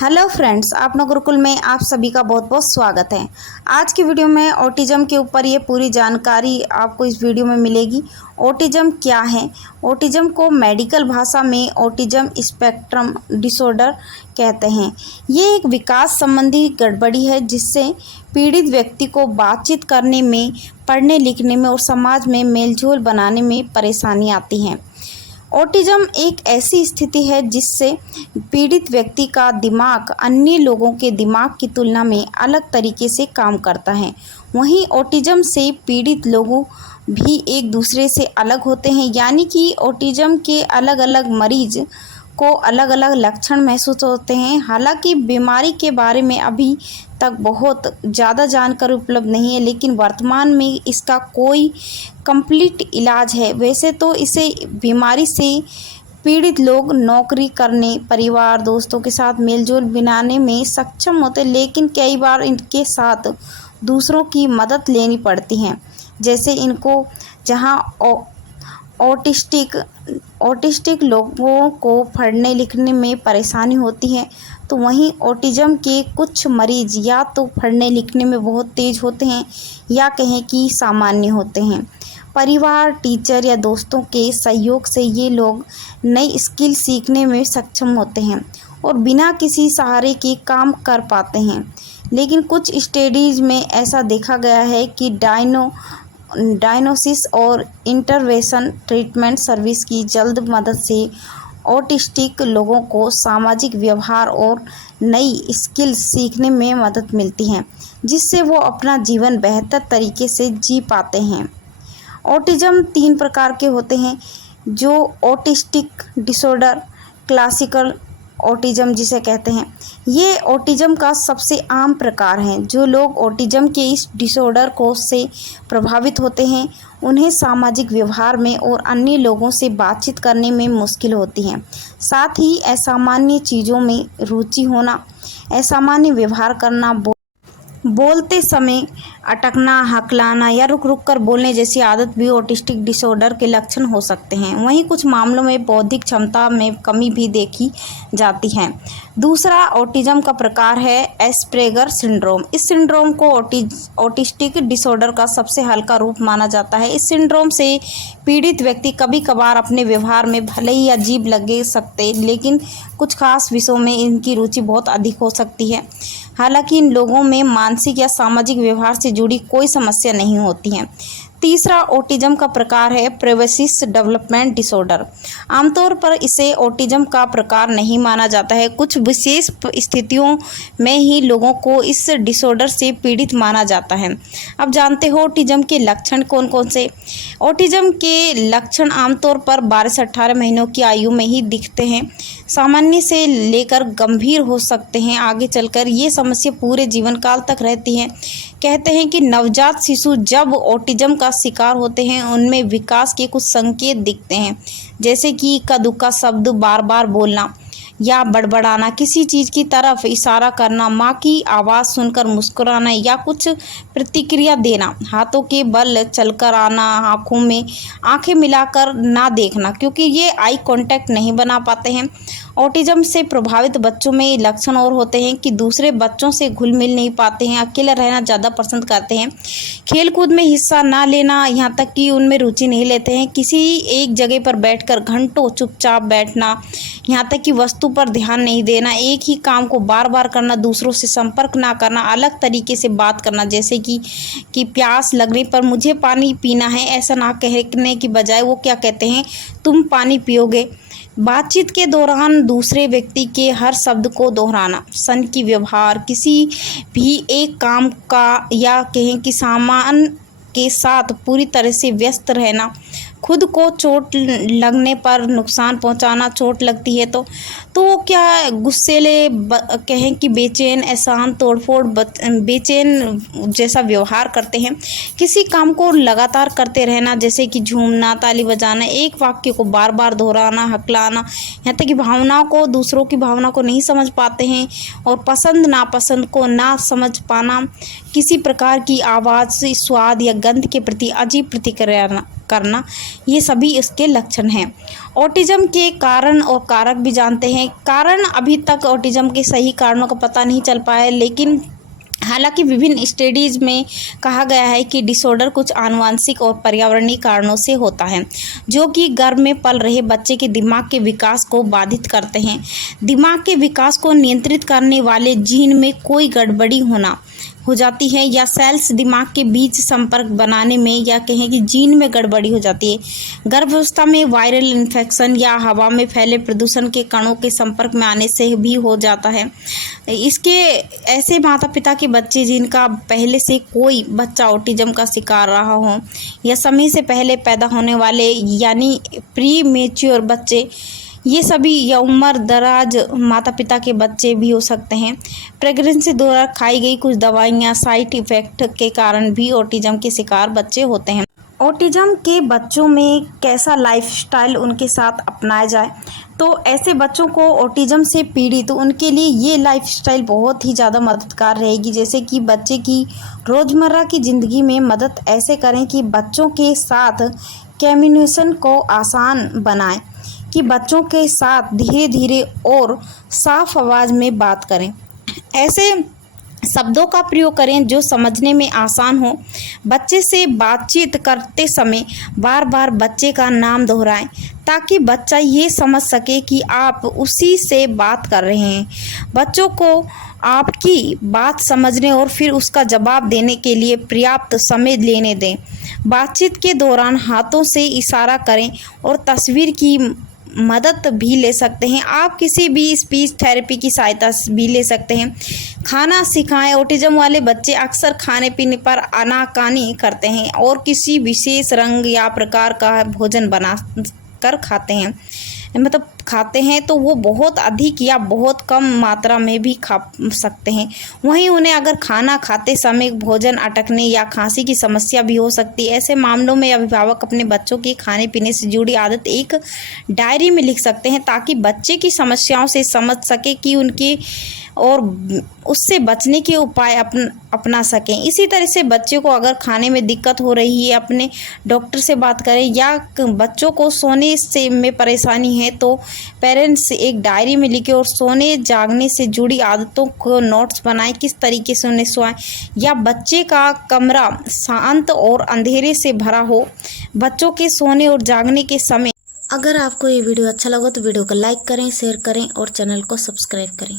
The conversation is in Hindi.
हेलो फ्रेंड्स, अपना गुरुकुल में आप सभी का बहुत बहुत स्वागत है। आज की वीडियो में ऑटिज़म के ऊपर ये पूरी जानकारी आपको इस वीडियो में मिलेगी। ऑटिज़म क्या है? ऑटिज़म को मेडिकल भाषा में ऑटिज़म स्पेक्ट्रम डिसऑर्डर कहते हैं। ये एक विकास संबंधी गड़बड़ी है जिससे पीड़ित व्यक्ति को बातचीत करने में, पढ़ने लिखने में और समाज में मेलजोल बनाने में परेशानी आती है। ऑटिज़म एक ऐसी स्थिति है जिससे पीड़ित व्यक्ति का दिमाग अन्य लोगों के दिमाग की तुलना में अलग तरीके से काम करता है। वहीं ऑटिज़म से पीड़ित लोगों भी एक दूसरे से अलग होते हैं, यानी कि ऑटिज़म के अलग अलग मरीज को अलग अलग लक्षण महसूस होते हैं। हालांकि बीमारी के बारे में अभी तक बहुत ज़्यादा जानकारी उपलब्ध नहीं है, लेकिन वर्तमान में इसका कोई कंप्लीट इलाज है। वैसे तो इसे बीमारी से पीड़ित लोग नौकरी करने, परिवार, दोस्तों के साथ मेलजोल बनाने में सक्षम होते, लेकिन कई बार इनके साथ दूसरों की मदद लेनी पड़ती है। जैसे इनको जहाँ ऑटिस्टिक लोगों को पढ़ने लिखने में परेशानी होती है, तो वहीं ऑटिज़म के कुछ मरीज या तो पढ़ने लिखने में बहुत तेज़ होते हैं या कहें कि सामान्य होते हैं। परिवार, टीचर या दोस्तों के सहयोग से ये लोग नई स्किल सीखने में सक्षम होते हैं और बिना किसी सहारे के काम कर पाते हैं। लेकिन कुछ स्टडीज़ में ऐसा देखा गया है कि डायग्नोसिस और इंटरवेंशन ट्रीटमेंट सर्विस की जल्द मदद से ऑटिस्टिक लोगों को सामाजिक व्यवहार और नई स्किल सीखने में मदद मिलती है, जिससे वो अपना जीवन बेहतर तरीके से जी पाते हैं। ऑटिज़म 3 प्रकार के होते हैं, जो ऑटिस्टिक डिसऑर्डर, क्लासिकल ऑटिज़म जिसे कहते हैं, ये ऑटिज़म का सबसे आम प्रकार है। जो लोग ऑटिज़म के इस डिसऑर्डर को से प्रभावित होते हैं, उन्हें सामाजिक व्यवहार में और अन्य लोगों से बातचीत करने में मुश्किल होती है। साथ ही असामान्य चीज़ों में रुचि होना, असामान्य व्यवहार करना, बोलते समय अटकना, हकलाना या रुक रुक कर बोलने जैसी आदत भी ऑटिस्टिक डिसऑर्डर के लक्षण हो सकते हैं। वहीं कुछ मामलों में बौद्धिक क्षमता में कमी भी देखी जाती है। दूसरा ऑटिज़म का प्रकार है एस्पर्गर सिंड्रोम। इस सिंड्रोम को ऑटिस्टिक डिसऑर्डर का सबसे हल्का रूप माना जाता है। इस सिंड्रोम से पीड़ित व्यक्ति कभी कभार अपने व्यवहार में भले ही अजीब लगे सकते, लेकिन कुछ खास विषयों में इनकी रुचि बहुत अधिक हो सकती है। हालांकि इन लोगों में मानसिक या सामाजिक व्यवहार से जुड़ी कोई समस्या नहीं होती है। तीसरा ऑटिज़म का प्रकार है प्रेवेसिस डेवलपमेंट डिसऑर्डर। आमतौर पर इसे ऑटिज़म का प्रकार नहीं माना जाता है। कुछ विशेष स्थितियों में ही लोगों को इस डिसऑर्डर से पीड़ित माना जाता है। अब जानते हो ऑटिज़म के लक्षण कौन कौन से। ऑटिज़म के लक्षण आमतौर पर 12 से 18 महीनों की आयु में ही दिखते हैं। सामान्य से लेकर गंभीर हो सकते हैं। आगे चलकर ये समस्या पूरे जीवन काल तक रहती है। कहते हैं कि नवजात शिशु जब ऑटिज़म का शिकार होते हैं, उनमें विकास के कुछ संकेत दिखते हैं, जैसे कि इक्का दुक्का शब्द बार बार बोलना या बड़बड़ाना, किसी चीज़ की तरफ इशारा करना, माँ की आवाज़ सुनकर मुस्कुराना या कुछ प्रतिक्रिया देना, हाथों के बल चलकर आना, आँखों में आंखें मिलाकर ना देखना, क्योंकि ये आई कांटेक्ट नहीं बना पाते हैं। ऑटिज़म से प्रभावित बच्चों में लक्षण और होते हैं कि दूसरे बच्चों से घुल मिल नहीं पाते हैं, अकेले रहना ज़्यादा पसंद करते हैं, खेलकूद में हिस्सा ना लेना, यहाँ तक कि उनमें रुचि नहीं लेते हैं, किसी एक जगह पर बैठकर घंटों चुपचाप बैठना, यहाँ तक कि वस्तु पर ध्यान नहीं देना, एक ही काम को बार बार करना, दूसरों से संपर्क ना करना, अलग तरीके से बात करना, जैसे कि प्यास लगने पर मुझे पानी पीना है, ऐसा ना कहने की बजाय वो क्या कहते हैं, तुम पानी पियोगे। बातचीत के दौरान दूसरे व्यक्ति के हर शब्द को दोहराना, सन की व्यवहार, किसी भी एक काम का या कहें कि सामान के साथ पूरी तरह से व्यस्त रहना, खुद को चोट लगने पर नुकसान पहुंचाना, चोट लगती है तो क्या गुस्सेले, कहें कि बेचैन, एहसान, तोड़फोड़, बेचैन जैसा व्यवहार करते हैं। किसी काम को लगातार करते रहना, जैसे कि झूमना, ताली बजाना, एक वाक्य को बार बार दोहराना, हकलाना, यहाँ तक कि भावनाओं को, दूसरों की भावना को नहीं समझ पाते हैं और पसंद नापसंद को ना समझ पाना, किसी प्रकार की आवाज़, स्वाद या गंध के प्रति अजीब प्रतिक्रिया करना, ये सभी इसके लक्षण हैं। ऑटिज़म के कारण और कारक भी जानते हैं। कारण अभी तक ऑटिज़म के सही कारणों का पता नहीं चल पाया है, लेकिन हालांकि विभिन्न स्टडीज़ में कहा गया है कि डिसऑर्डर कुछ आनुवंशिक और पर्यावरणीय कारणों से होता है, जो कि गर्भ में पल रहे बच्चे के दिमाग के विकास को बाधित करते हैं। दिमाग के विकास को नियंत्रित करने वाले जीन में कोई गड़बड़ी हो जाती है, या सेल्स दिमाग के बीच संपर्क बनाने में, या कहें कि जीन में गड़बड़ी हो जाती है। गर्भावस्था में वायरल इन्फेक्शन या हवा में फैले प्रदूषण के कणों के संपर्क में आने से भी हो जाता है। इसके ऐसे माता पिता के बच्चे जिनका पहले से कोई बच्चा ऑटिज़म का शिकार रहा हो, या समय से पहले पैदा होने वाले यानी प्री मेच्योर बच्चे, ये सभी या उम्र दराज माता पिता के बच्चे भी हो सकते हैं। प्रेगनेंसी दौरान खाई गई कुछ दवाइयाँ साइड इफ़ेक्ट के कारण भी ऑटिज़म के शिकार बच्चे होते हैं। ऑटिज़म के बच्चों में कैसा लाइफस्टाइल उनके साथ अपनाया जाए, तो ऐसे बच्चों को ऑटिज़म से पीड़ित तो उनके लिए ये लाइफस्टाइल बहुत ही ज़्यादा मददगार रहेगी। जैसे कि बच्चे की रोज़मर्रा की ज़िंदगी में मदद ऐसे करें कि बच्चों के साथ कम्युनिकेशन को आसान बनाएं, कि बच्चों के साथ धीरे धीरे और साफ आवाज़ में बात करें। ऐसे शब्दों का प्रयोग करें जो समझने में आसान हो। बच्चे से बातचीत करते समय बार बार बच्चे का नाम दोहराएं, ताकि बच्चा ये समझ सके कि आप उसी से बात कर रहे हैं। बच्चों को आपकी बात समझने और फिर उसका जवाब देने के लिए पर्याप्त समय लेने दें। बातचीत के दौरान हाथों से इशारा करें और तस्वीर की मदद भी ले सकते हैं। आप किसी भी स्पीच थेरेपी की सहायता भी ले सकते हैं। खाना सिखाएं। ऑटिज़म वाले बच्चे अक्सर खाने पीने पर आनाकानी करते हैं और किसी विशेष रंग या प्रकार का भोजन बना कर खाते हैं तो वो बहुत अधिक या बहुत कम मात्रा में भी खा सकते हैं। वहीं उन्हें अगर खाना खाते समय भोजन अटकने या खांसी की समस्या भी हो सकती है। ऐसे मामलों में अभिभावक अपने बच्चों की खाने पीने से जुड़ी आदत एक डायरी में लिख सकते हैं, ताकि बच्चे की समस्याओं से समझ सके कि उनके और उससे बचने के उपाय अपना सकें। इसी तरह से बच्चे को अगर खाने में दिक्कत हो रही है, अपने डॉक्टर से बात करें, या बच्चों को सोने से में परेशानी है तो पेरेंट्स एक डायरी में लिखे और सोने जागने से जुड़ी आदतों को नोट्स बनाएं, किस तरीके से उन्हें सुआएं, या बच्चे का कमरा शांत और अंधेरे से भरा हो बच्चों के सोने और जागने के समय। अगर आपको ये वीडियो अच्छा लगा तो वीडियो को लाइक करें, शेयर करें और चैनल को सब्सक्राइब करें।